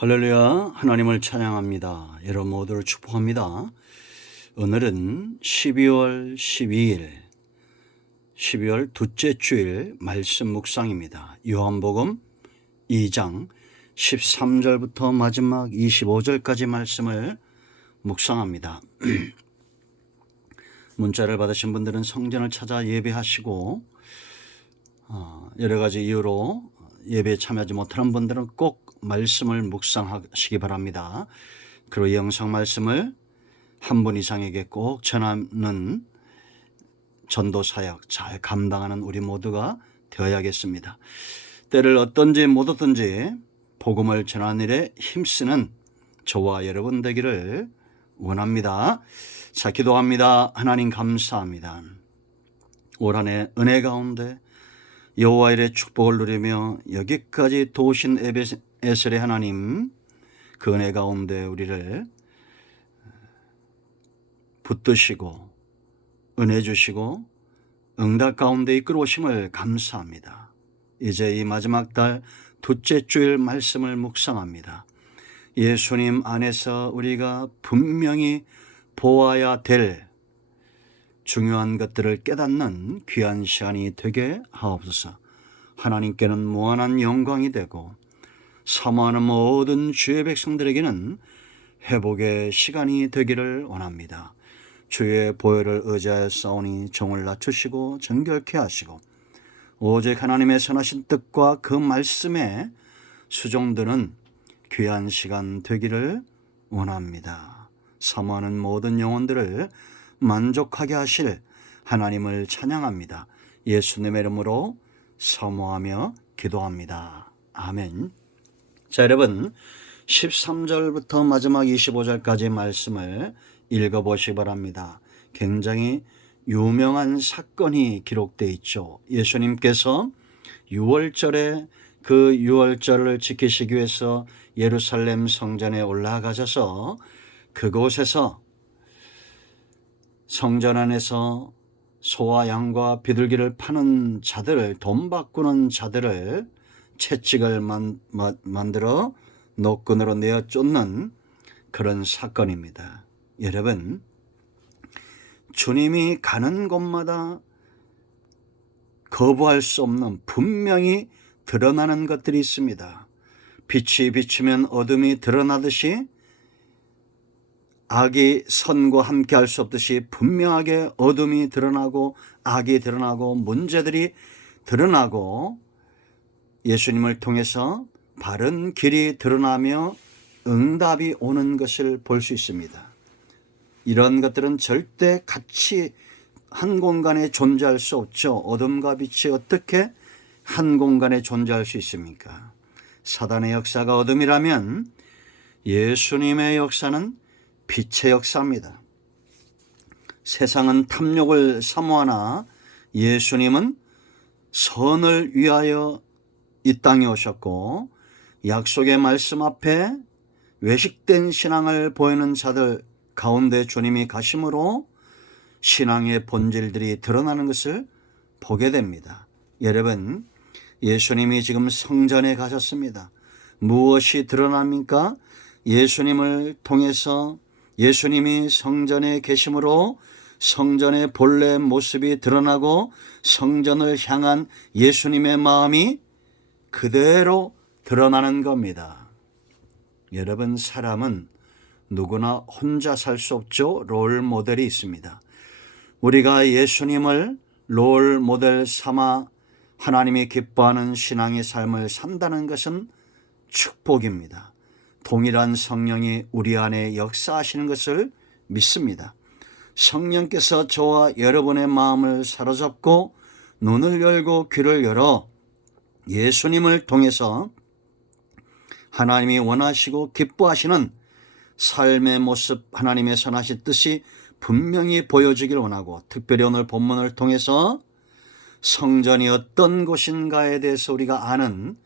할렐루야, 하나님을 찬양합니다. 여러분 모두를 축복합니다. 오늘은 12월 둘째 주일 말씀 묵상입니다. 요한복음 2장 13절부터 마지막 25절까지 말씀을 묵상합니다. 문자를 받으신 분들은 성전을 찾아 예배하시고 여러 가지 이유로 예배에 참여하지 못하는 분들은 꼭 말씀을 묵상하시기 바랍니다. 그리고 이 영상 말씀을 한 분 이상에게 꼭 전하는 전도 사역 잘 감당하는 우리 모두가 되어야겠습니다. 때를 어떤지 못 어떤지 복음을 전하는 일에 힘쓰는 저와 여러분 되기를 원합니다. 자, 기도합니다. 하나님 감사합니다. 올 한 해 은혜 가운데 여호와 일의 축복을 누리며 여기까지 도우신 에베네셀의 하나님, 그 은혜 가운데 우리를 붙드시고 은혜 주시고 응답 가운데 이끌어오심을 감사합니다. 이제 이 마지막 달 둘째 주일 말씀을 묵상합니다. 예수님 안에서 우리가 분명히 보아야 될 중요한 것들을 깨닫는 귀한 시간이 되게 하옵소서. 하나님께는 무한한 영광이 되고 사모하는 모든 주의 백성들에게는 회복의 시간이 되기를 원합니다. 주의 보혈을 의지하여 싸우니 종을 낮추시고 정결케 하시고 오직 하나님의 선하신 뜻과 그 말씀에 수종드는 귀한 시간 되기를 원합니다. 사모하는 모든 영혼들을 만족하게 하실 하나님을 찬양합니다. 예수님의 이름으로 사모하며 기도합니다. 아멘. 자, 여러분 13절부터 마지막 25절까지 말씀을 읽어보시기 바랍니다. 굉장히 유명한 사건이 기록되어 있죠. 예수님께서 6월절에 그 6월절을 지키시기 위해서 예루살렘 성전에 올라가셔서 그곳에서 성전 안에서 소와 양과 비둘기를 파는 자들을, 돈 바꾸는 자들을 채찍을 만들어 노끈으로 내어 쫓는 그런 사건입니다. 여러분, 주님이 가는 곳마다 거부할 수 없는 분명히 드러나는 것들이 있습니다. 빛이 비추면 어둠이 드러나듯이 악이 선과 함께 할 수 없듯이 분명하게 어둠이 드러나고 악이 드러나고 문제들이 드러나고 예수님을 통해서 바른 길이 드러나며 응답이 오는 것을 볼 수 있습니다. 이런 것들은 절대 같이 한 공간에 존재할 수 없죠. 어둠과 빛이 어떻게 한 공간에 존재할 수 있습니까? 사단의 역사가 어둠이라면 예수님의 역사는 빛의 역사입니다. 세상은 탐욕을 사모하나 예수님은 선을 위하여 이 땅에 오셨고 약속의 말씀 앞에 외식된 신앙을 보이는 자들 가운데 주님이 가심으로 신앙의 본질들이 드러나는 것을 보게 됩니다. 여러분, 예수님이 지금 성전에 가셨습니다. 무엇이 드러납니까? 예수님을 통해서 예수님이 성전에 계심으로 성전의 본래 모습이 드러나고 성전을 향한 예수님의 마음이 그대로 드러나는 겁니다. 여러분, 사람은 누구나 혼자 살 수 없죠. 롤 모델이 있습니다. 우리가 예수님을 롤 모델 삼아 하나님이 기뻐하는 신앙의 삶을 산다는 것은 축복입니다. 동일한 성령이 우리 안에 역사하시는 것을 믿습니다. 성령께서 저와 여러분의 마음을 사로잡고 눈을 열고 귀를 열어 예수님을 통해서 하나님이 원하시고 기뻐하시는 삶의 모습, 하나님의 선하신 뜻이 분명히 보여지길 원하고, 특별히 오늘 본문을 통해서 성전이 어떤 곳인가에 대해서 우리가 아는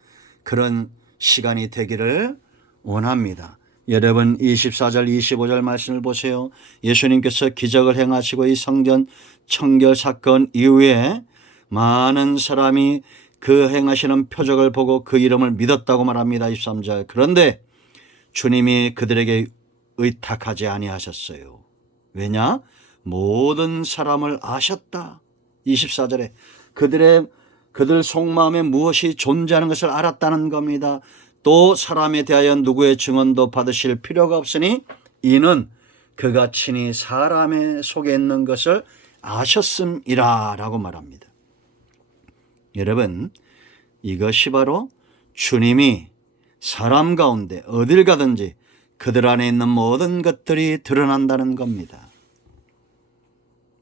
그런 시간이 되기를 원합니다. 여러분 24절 25절 말씀을 보세요. 예수님께서 기적을 행하시고 이 성전 청결 사건 이후에 많은 사람이 그 행하시는 표적을 보고 그 이름을 믿었다고 말합니다. 23절. 그런데 주님이 그들에게 의탁하지 아니하셨어요. 왜냐? 모든 사람을 아셨다. 24절에 그들 속마음에 무엇이 존재하는 것을 알았다는 겁니다. 또 사람에 대하여 누구의 증언도 받으실 필요가 없으니 이는 그가 친히 사람의 속에 있는 것을 아셨음이라 라고 말합니다. 여러분, 이것이 바로 주님이 사람 가운데 어딜 가든지 그들 안에 있는 모든 것들이 드러난다는 겁니다.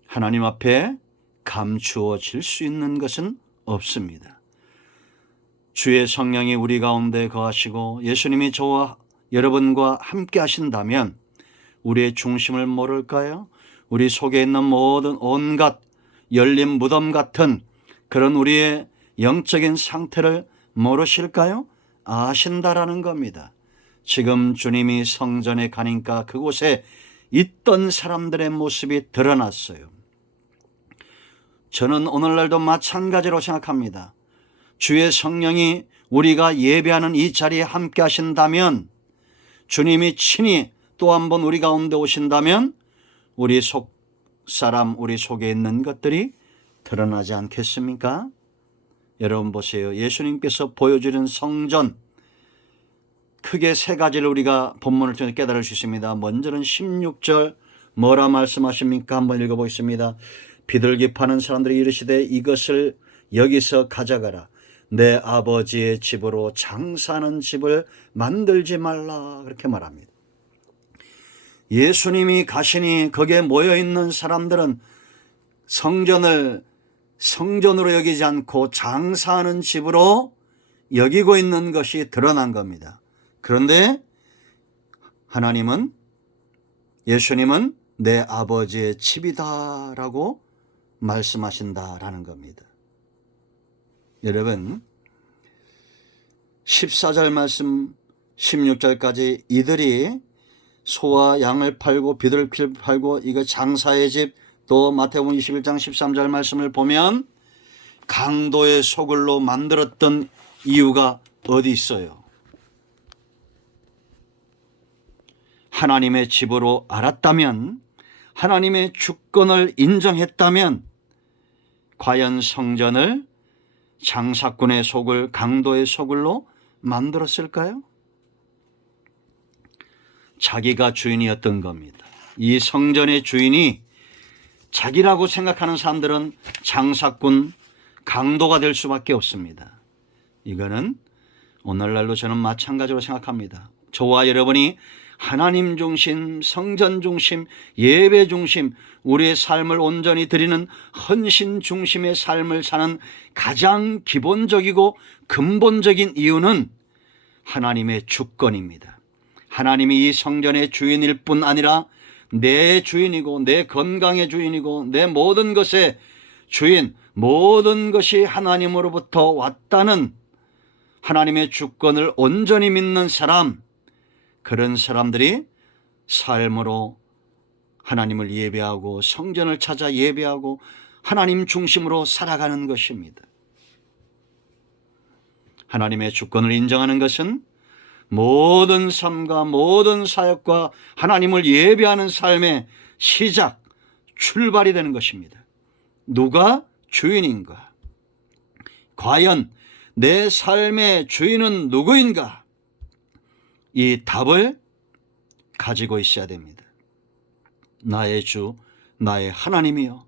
하나님 앞에 감추어질 수 있는 것은 없습니다. 주의 성령이 우리 가운데 거하시고 예수님이 저와 여러분과 함께 하신다면 우리의 중심을 모를까요? 우리 속에 있는 모든 온갖 열린 무덤 같은 그런 우리의 영적인 상태를 모르실까요? 아신다라는 겁니다. 지금 주님이 성전에 가니까 그곳에 있던 사람들의 모습이 드러났어요. 저는 오늘날도 마찬가지로 생각합니다. 주의 성령이 우리가 예배하는 이 자리에 함께 하신다면, 주님이 친히 또 한 번 우리 가운데 오신다면 우리 속 사람, 우리 속에 있는 것들이 드러나지 않겠습니까? 여러분 보세요. 예수님께서 보여주는 성전, 크게 세 가지를 우리가 본문을 통해 깨달을 수 있습니다. 먼저는 16절 뭐라 말씀하십니까? 한번 읽어보겠습니다. 비둘기 파는 사람들이 이르시되 이것을 여기서 가져가라. 내 아버지의 집으로 장사하는 집을 만들지 말라. 그렇게 말합니다. 예수님이 가시니 거기에 모여있는 사람들은 성전을 성전으로 여기지 않고 장사하는 집으로 여기고 있는 것이 드러난 겁니다. 그런데 하나님은, 예수님은 내 아버지의 집이다라고 말씀하신다라는 겁니다. 여러분, 14절 말씀 16절까지 이들이 소와 양을 팔고 비둘기를 팔고 이거 장사의 집, 또 마태복음 21장 13절 말씀을 보면 강도의 소굴로 만들었던 이유가 어디 있어요? 하나님의 집으로 알았다면, 하나님의 주권을 인정했다면 과연 성전을 장사꾼의 소굴, 강도의 소굴로 만들었을까요? 자기가 주인이었던 겁니다. 이 성전의 주인이 자기라고 생각하는 사람들은 장사꾼, 강도가 될 수밖에 없습니다. 이거는 오늘날로 저는 마찬가지로 생각합니다. 저와 여러분이 하나님 중심, 성전 중심, 예배 중심, 우리의 삶을 온전히 드리는 헌신 중심의 삶을 사는 가장 기본적이고 근본적인 이유는 하나님의 주권입니다. 하나님이 이 성전의 주인일 뿐 아니라 내 주인이고 내 건강의 주인이고 내 모든 것의 주인, 모든 것이 하나님으로부터 왔다는 하나님의 주권을 온전히 믿는 사람, 그런 사람들이 삶으로 하나님을 예배하고 성전을 찾아 예배하고 하나님 중심으로 살아가는 것입니다. 하나님의 주권을 인정하는 것은 모든 삶과 모든 사역과 하나님을 예배하는 삶의 시작, 출발이 되는 것입니다. 누가 주인인가? 과연 내 삶의 주인은 누구인가? 이 답을 가지고 있어야 됩니다. 나의 주, 나의 하나님이요.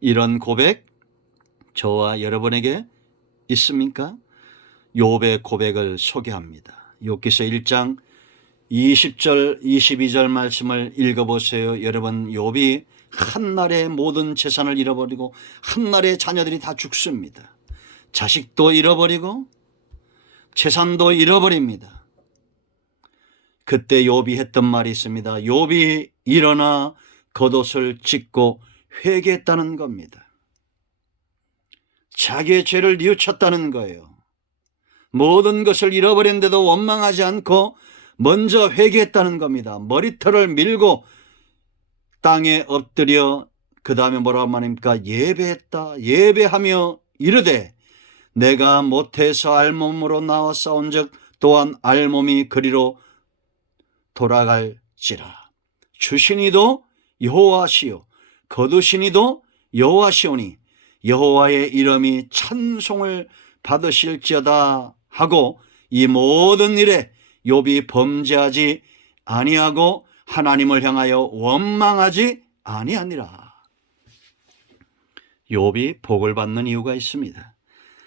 이런 고백 저와 여러분에게 있습니까? 욥의 고백을 소개합니다. 욥기서 1장 20절 22절 말씀을 읽어보세요. 여러분, 욥이 한날에 모든 재산을 잃어버리고 한날에 자녀들이 다 죽습니다. 자식도 잃어버리고 재산도 잃어버립니다. 그때 욥이 했던 말이 있습니다. 욥이 일어나 겉옷을 찢고 회개했다는 겁니다. 자기의 죄를 뉘우쳤다는 거예요. 모든 것을 잃어버렸는데도 원망하지 않고 먼저 회개했다는 겁니다. 머리털을 밀고 땅에 엎드려 그 다음에 뭐라고 말합니까? 예배했다. 예배하며 이르되 내가 모태에서 알몸으로 나와 싸운즉 또한 알몸이 그리로 돌아갈지라. 주시니도 여호와시요 거두시니도 여호와시오니 여호와의 이름이 찬송을 받으실지어다 하고 이 모든 일에 욥이 범죄하지 아니하고 하나님을 향하여 원망하지 아니하니라. 욥이 복을 받는 이유가 있습니다.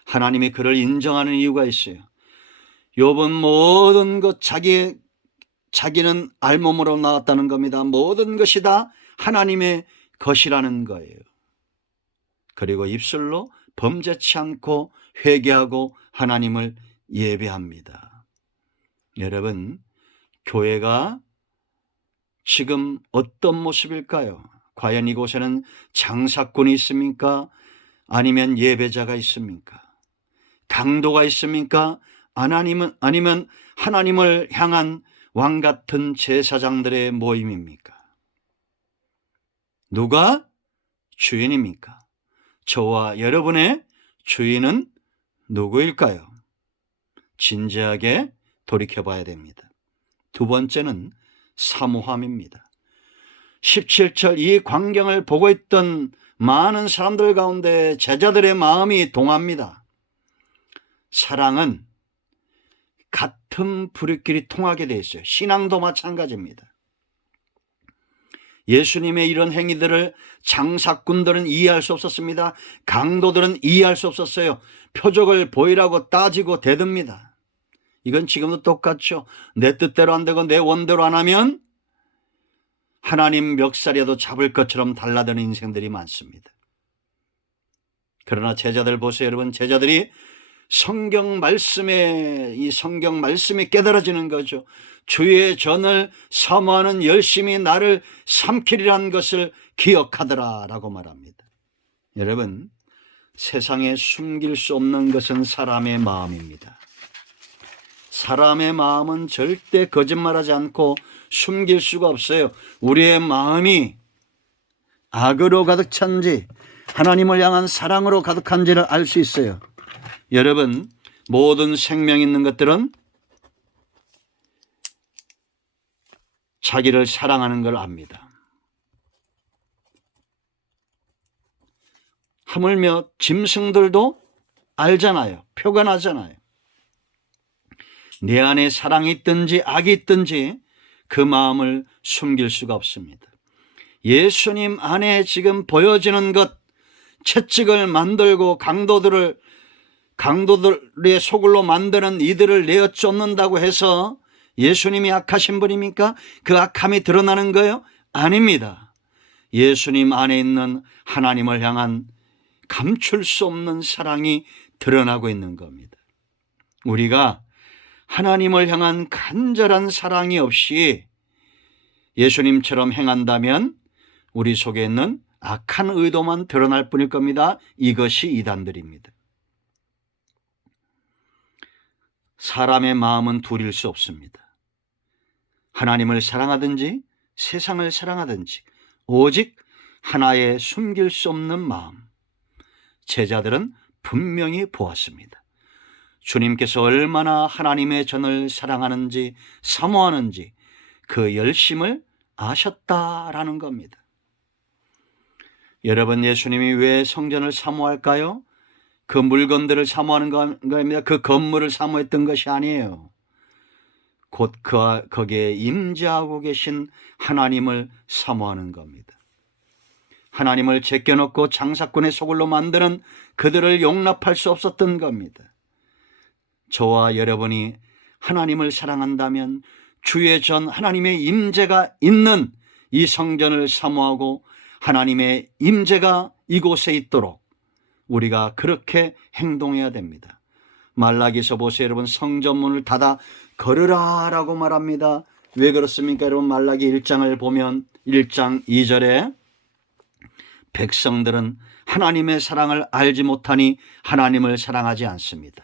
하나님이 그를 인정하는 이유가 있어요. 욥은 모든 것 자기는 알몸으로 나왔다는 겁니다. 모든 것이 다 하나님의 것이라는 거예요. 그리고 입술로 범죄치 않고 회개하고 하나님을 예배합니다. 여러분, 교회가 지금 어떤 모습일까요? 과연 이곳에는 장사꾼이 있습니까? 아니면 예배자가 있습니까? 강도가 있습니까? 아니면 하나님을 향한 왕 같은 제사장들의 모임입니까? 누가 주인입니까? 저와 여러분의 주인은 누구일까요? 진지하게 돌이켜봐야 됩니다. 두 번째는 사모함입니다. 17절 이 광경을 보고 있던 많은 사람들 가운데 제자들의 마음이 동합니다. 사랑은 같은 부류끼리 통하게 되어 있어요. 신앙도 마찬가지입니다. 예수님의 이런 행위들을 장사꾼들은 이해할 수 없었습니다. 강도들은 이해할 수 없었어요. 표적을 보이라고 따지고 대듭니다. 이건 지금도 똑같죠. 내 뜻대로 안 되고 내 원대로 안 하면 하나님 멱살이라도 잡을 것처럼 달라드는 인생들이 많습니다. 그러나 제자들 보세요, 여러분. 제자들이 성경 말씀이 깨달아지는 거죠. 주의 전을 사모하는 열심히 나를 삼키리라는 것을 기억하더라 라고 말합니다. 여러분, 세상에 숨길 수 없는 것은 사람의 마음입니다. 사람의 마음은 절대 거짓말하지 않고 숨길 수가 없어요. 우리의 마음이 악으로 가득 찬지 하나님을 향한 사랑으로 가득한지를 알 수 있어요. 여러분, 모든 생명 있는 것들은 자기를 사랑하는 걸 압니다. 하물며 짐승들도 알잖아요. 표가 나잖아요. 내 안에 사랑이 있든지 악이 있든지 그 마음을 숨길 수가 없습니다. 예수님 안에 지금 보여지는 것, 채찍을 만들고 강도들의 소굴로 만드는 이들을 내어 쫓는다고 해서 예수님이 악하신 분입니까? 그 악함이 드러나는 거예요? 아닙니다. 예수님 안에 있는 하나님을 향한 감출 수 없는 사랑이 드러나고 있는 겁니다. 우리가 하나님을 향한 간절한 사랑이 없이 예수님처럼 행한다면 우리 속에 있는 악한 의도만 드러날 뿐일 겁니다. 이것이 이단들입니다. 사람의 마음은 둘일 수 없습니다. 하나님을 사랑하든지 세상을 사랑하든지 오직 하나의 숨길 수 없는 마음. 제자들은 분명히 보았습니다. 주님께서 얼마나 하나님의 전을 사랑하는지 사모하는지 그 열심을 아셨다라는 겁니다. 여러분, 예수님이 왜 성전을 사모할까요? 그 물건들을 사모하는 겁니다. 그 건물을 사모했던 것이 아니에요. 곧 거기에 임재하고 계신 하나님을 사모하는 겁니다. 하나님을 제껴놓고 장사꾼의 소굴로 만드는 그들을 용납할 수 없었던 겁니다. 저와 여러분이 하나님을 사랑한다면 주의 전 하나님의 임재가 있는 이 성전을 사모하고 하나님의 임재가 이곳에 있도록 우리가 그렇게 행동해야 됩니다. 말라기서 보세요, 여러분. 성전문을 닫아 걸으라 라고 말합니다. 왜 그렇습니까, 여러분? 말라기 1장을 보면 1장 2절에 백성들은 하나님의 사랑을 알지 못하니 하나님을 사랑하지 않습니다.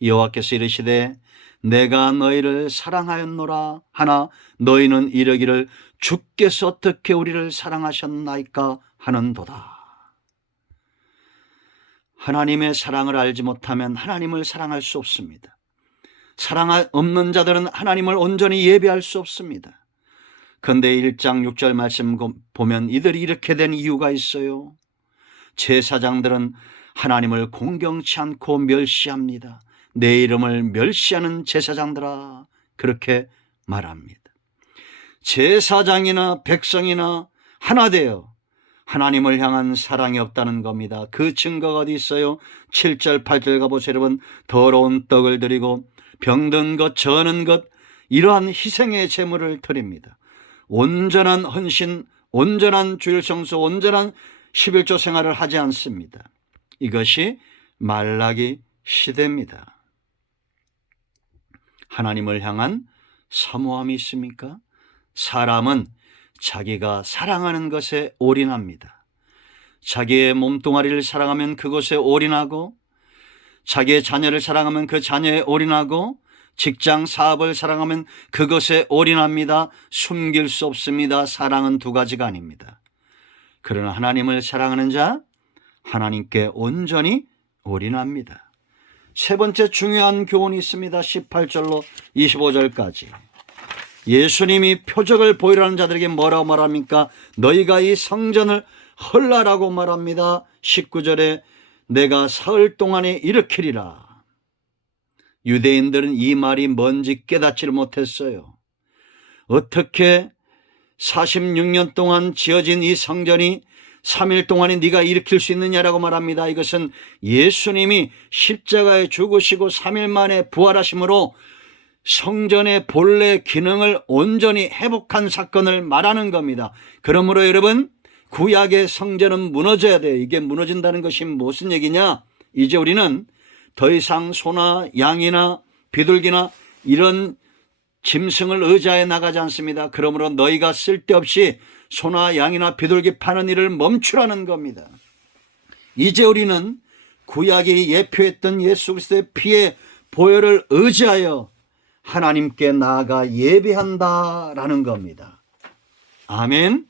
여호와께서 이르시되 내가 너희를 사랑하였노라 하나 너희는 이르기를 주께서 어떻게 우리를 사랑하셨나이까 하는도다. 하나님의 사랑을 알지 못하면 하나님을 사랑할 수 없습니다. 사랑 없는 자들은 하나님을 온전히 예배할 수 없습니다. 그런데 1장 6절 말씀 보면 이들이 이렇게 된 이유가 있어요. 제사장들은 하나님을 공경치 않고 멸시합니다. 내 이름을 멸시하는 제사장들아, 그렇게 말합니다. 제사장이나 백성이나 하나 되어 하나님을 향한 사랑이 없다는 겁니다. 그 증거가 어디 있어요? 7절 8절 가보세요. 여러분, 더러운 떡을 드리고 병든 것 저는 것 이러한 희생의 제물을 드립니다. 온전한 헌신, 온전한 주일 성수, 온전한 11조 생활을 하지 않습니다. 이것이 말라기 시대입니다. 하나님을 향한 사모함이 있습니까? 사람은 자기가 사랑하는 것에 올인합니다. 자기의 몸뚱아리를 사랑하면 그것에 올인하고, 자기의 자녀를 사랑하면 그 자녀에 올인하고, 직장 사업을 사랑하면 그것에 올인합니다. 숨길 수 없습니다. 사랑은 두 가지가 아닙니다. 그러나 하나님을 사랑하는 자, 하나님께 온전히 올인합니다. 세 번째 중요한 교훈이 있습니다. 18절로 25절까지. 예수님이 표적을 보이라는 자들에게 뭐라고 말합니까? 너희가 이 성전을 헐라라고 말합니다. 19절에 내가 사흘 동안에 일으키리라. 유대인들은 이 말이 뭔지 깨닫지를 못했어요. 어떻게 46년 동안 지어진 이 성전이 3일 동안에 네가 일으킬 수 있느냐라고 말합니다. 이것은 예수님이 십자가에 죽으시고 3일 만에 부활하심으로 성전의 본래 기능을 온전히 회복한 사건을 말하는 겁니다. 그러므로 여러분, 구약의 성전은 무너져야 돼요. 이게 무너진다는 것이 무슨 얘기냐? 이제 우리는 더 이상 소나 양이나 비둘기나 이런 짐승을 의지하여 나가지 않습니다. 그러므로 너희가 쓸데없이 소나 양이나 비둘기 파는 일을 멈추라는 겁니다. 이제 우리는 구약이 예표했던 예수 그리스도의 피의 보혈을 의지하여 하나님께 나아가 예배한다라는 겁니다. 아멘.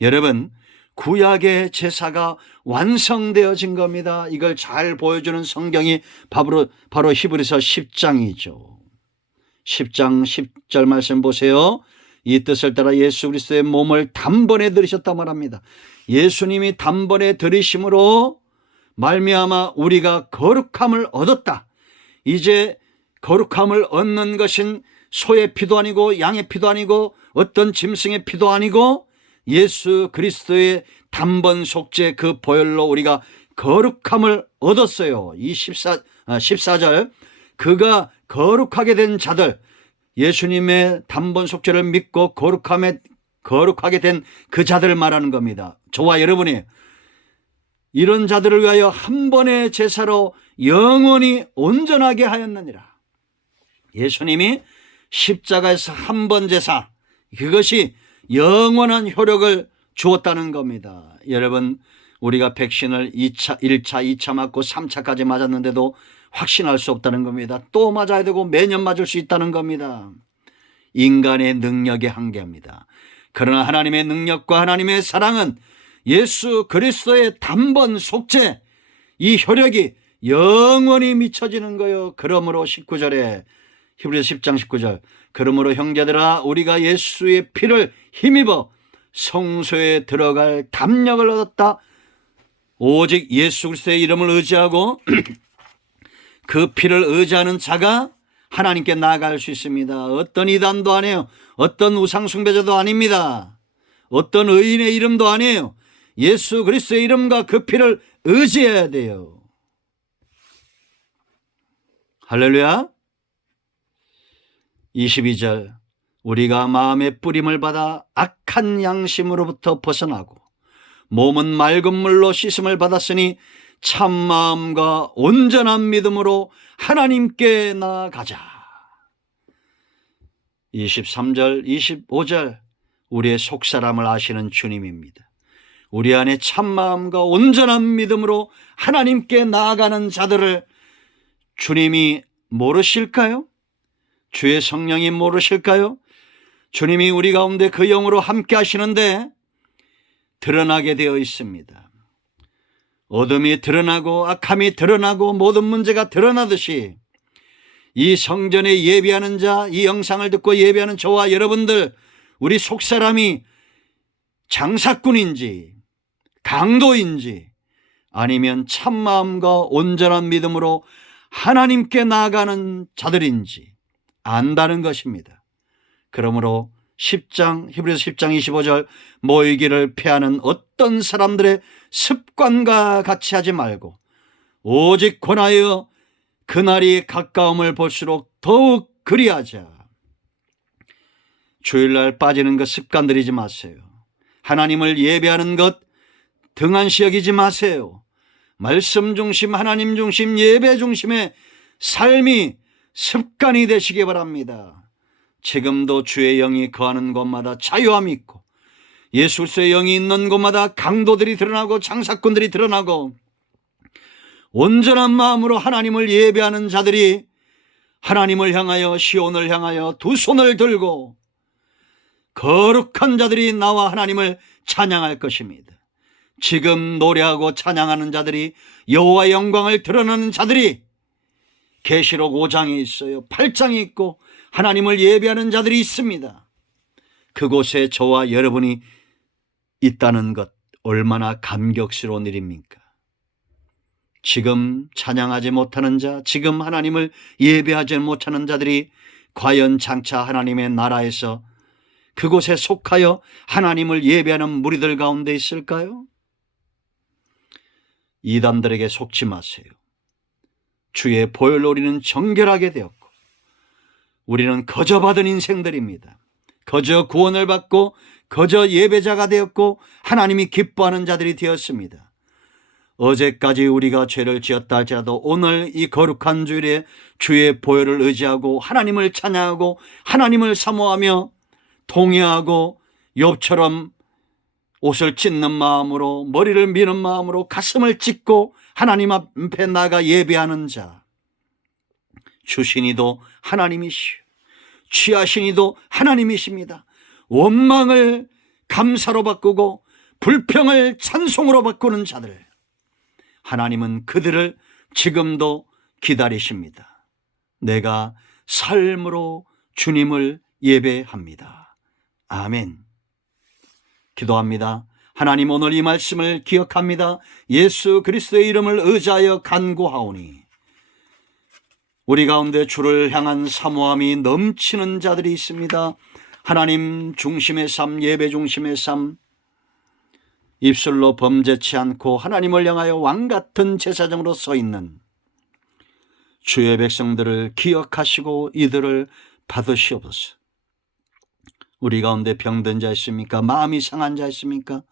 여러분, 구약의 제사가 완성되어진 겁니다. 이걸 잘 보여주는 성경이 바로 히브리서 10장이죠. 10장 10절 말씀 보세요. 이 뜻을 따라 예수 그리스도의 몸을 단번에 들이셨다 말합니다. 예수님이 단번에 들이심으로 말미암아 우리가 거룩함을 얻었다. 이제 거룩함을 얻는 것은 소의 피도 아니고 양의 피도 아니고 어떤 짐승의 피도 아니고 예수 그리스도의 단번 속죄 그 보혈로 우리가 거룩함을 얻었어요. 이 14절 그가 거룩하게 된 자들, 예수님의 단번 속죄를 믿고 거룩하게 된 그 자들을 말하는 겁니다. 저와 여러분이 이런 자들을 위하여 한 번의 제사로 영원히 온전하게 하였느니라. 예수님이 십자가에서 한 번 제사, 그것이 영원한 효력을 주었다는 겁니다. 여러분, 우리가 백신을 1차, 2차 맞고 3차까지 맞았는데도 확신할 수 없다는 겁니다. 또 맞아야 되고 매년 맞을 수 있다는 겁니다. 인간의 능력의 한계입니다. 그러나 하나님의 능력과 하나님의 사랑은 예수 그리스도의 단번 속죄, 이 효력이 영원히 미쳐지는 거예요. 그러므로 19절에 히브리서 10장 19절 그러므로 형제들아 우리가 예수의 피를 힘입어 성소에 들어갈 담력을 얻었다. 오직 예수 그리스도의 이름을 의지하고 그 피를 의지하는 자가 하나님께 나아갈 수 있습니다. 어떤 이단도 아니에요. 어떤 우상숭배자도 아닙니다. 어떤 의인의 이름도 아니에요. 예수 그리스도의 이름과 그 피를 의지해야 돼요. 할렐루야. 22절 우리가 마음의 뿌림을 받아 악한 양심으로부터 벗어나고 몸은 맑은 물로 씻음을 받았으니 참마음과 온전한 믿음으로 하나님께 나아가자. 23절 25절 우리의 속사람을 아시는 주님입니다. 우리 안에 참마음과 온전한 믿음으로 하나님께 나아가는 자들을 주님이 모르실까요? 주의 성령이 모르실까요? 주님이 우리 가운데 그 영으로 함께 하시는데 드러나게 되어 있습니다. 어둠이 드러나고 악함이 드러나고 모든 문제가 드러나듯이 이 성전에 예배하는 자, 이 영상을 듣고 예배하는 저와 여러분들, 우리 속사람이 장사꾼인지 강도인지 아니면 참마음과 온전한 믿음으로 하나님께 나아가는 자들인지 안다는 것입니다. 그러므로 히브리서 10장 25절 모이기를 피하는 어떤 사람들의 습관과 같이 하지 말고 오직 권하여 그날이 가까움을 볼수록 더욱 그리하자. 주일날 빠지는 것 습관 들이지 마세요. 하나님을 예배하는 것 등한시 여기지 마세요. 말씀 중심, 하나님 중심, 예배 중심의 삶이 습관이 되시기 바랍니다. 지금도 주의 영이 거하는 곳마다 자유함이 있고 예수 그리스도의 영이 있는 곳마다 강도들이 드러나고 장사꾼들이 드러나고 온전한 마음으로 하나님을 예배하는 자들이 하나님을 향하여 시온을 향하여 두 손을 들고 거룩한 자들이 나와 하나님을 찬양할 것입니다. 지금 노래하고 찬양하는 자들이 여호와의 영광을 드러내는 자들이 계시록 5장에 있어요. 8장에 있고 하나님을 예배하는 자들이 있습니다. 그곳에 저와 여러분이 있다는 것 얼마나 감격스러운 일입니까? 지금 찬양하지 못하는 자, 지금 하나님을 예배하지 못하는 자들이 과연 장차 하나님의 나라에서 그곳에 속하여 하나님을 예배하는 무리들 가운데 있을까요? 이단들에게 속지 마세요. 주의 보혈로 우리는 정결하게 되었고 우리는 거저 받은 인생들입니다. 거저 구원을 받고 거저 예배자가 되었고 하나님이 기뻐하는 자들이 되었습니다. 어제까지 우리가 죄를 지었다 할지라도 오늘 이 거룩한 주일에 주의 보혈을 의지하고 하나님을 찬양하고 하나님을 사모하며 통회하고 욥처럼 옷을 찢는 마음으로 머리를 미는 마음으로 가슴을 찢고 하나님 앞에 나가 예배하는 자, 주신 이도 하나님이시오 취하신 이도 하나님이십니다. 원망을 감사로 바꾸고 불평을 찬송으로 바꾸는 자들, 하나님은 그들을 지금도 기다리십니다. 내가 삶으로 주님을 예배합니다. 아멘. 기도합니다. 하나님, 오늘 이 말씀을 기억합니다. 예수 그리스도의 이름을 의지하여 간구하오니 우리 가운데 주를 향한 사모함이 넘치는 자들이 있습니다. 하나님 중심의 삶, 예배 중심의 삶, 입술로 범죄치 않고 하나님을 향하여 왕같은 제사장으로 서 있는 주의 백성들을 기억하시고 이들을 받으시옵소서. 우리 가운데 병든 자 있습니까? 마음이 상한 자 있습니까?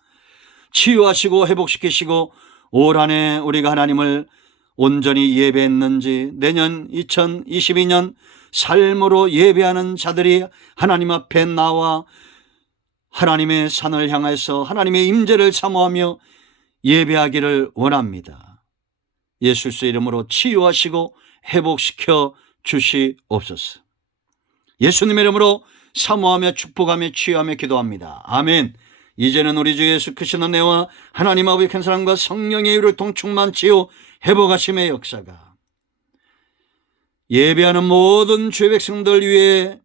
치유하시고 회복시키시고 올 한 해 우리가 하나님을 온전히 예배했는지 내년 2022년 삶으로 예배하는 자들이 하나님 앞에 나와 하나님의 산을 향해서 하나님의 임재를 사모하며 예배하기를 원합니다. 예수 그리스도의 이름으로 치유하시고 회복시켜 주시옵소서. 예수님의 이름으로 사모하며 축복하며 치유하며 기도합니다. 아멘. 이제는 우리 주 예수 그리스도의 은혜와 하나님 아버지의 큰 사랑과 성령의 이유를 통충만 치유 회복하심의 역사가 예배하는 모든 주의 백성들 위해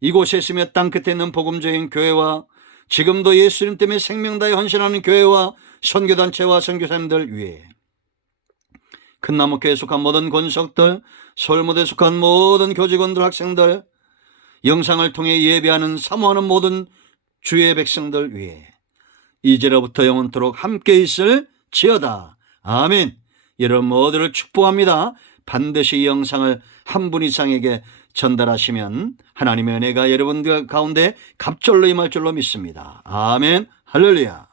이곳에 있으며 땅 끝에 있는 복음적인 교회와 지금도 예수님 때문에 생명 다해 헌신하는 교회와 선교단체와 선교사님들 위해 큰나무교회에 속한 모든 권속들, 서울무대에 속한 모든 교직원들, 학생들, 영상을 통해 예배하는 사모하는 모든 주의 백성들 위해 이제로부터 영원토록 함께 있을 지어다. 아멘. 여러분 모두를 축복합니다. 반드시 이 영상을 한 분 이상에게 전달하시면 하나님의 은혜가 여러분들 가운데 갑절로 임할 줄로 믿습니다. 아멘. 할렐루야.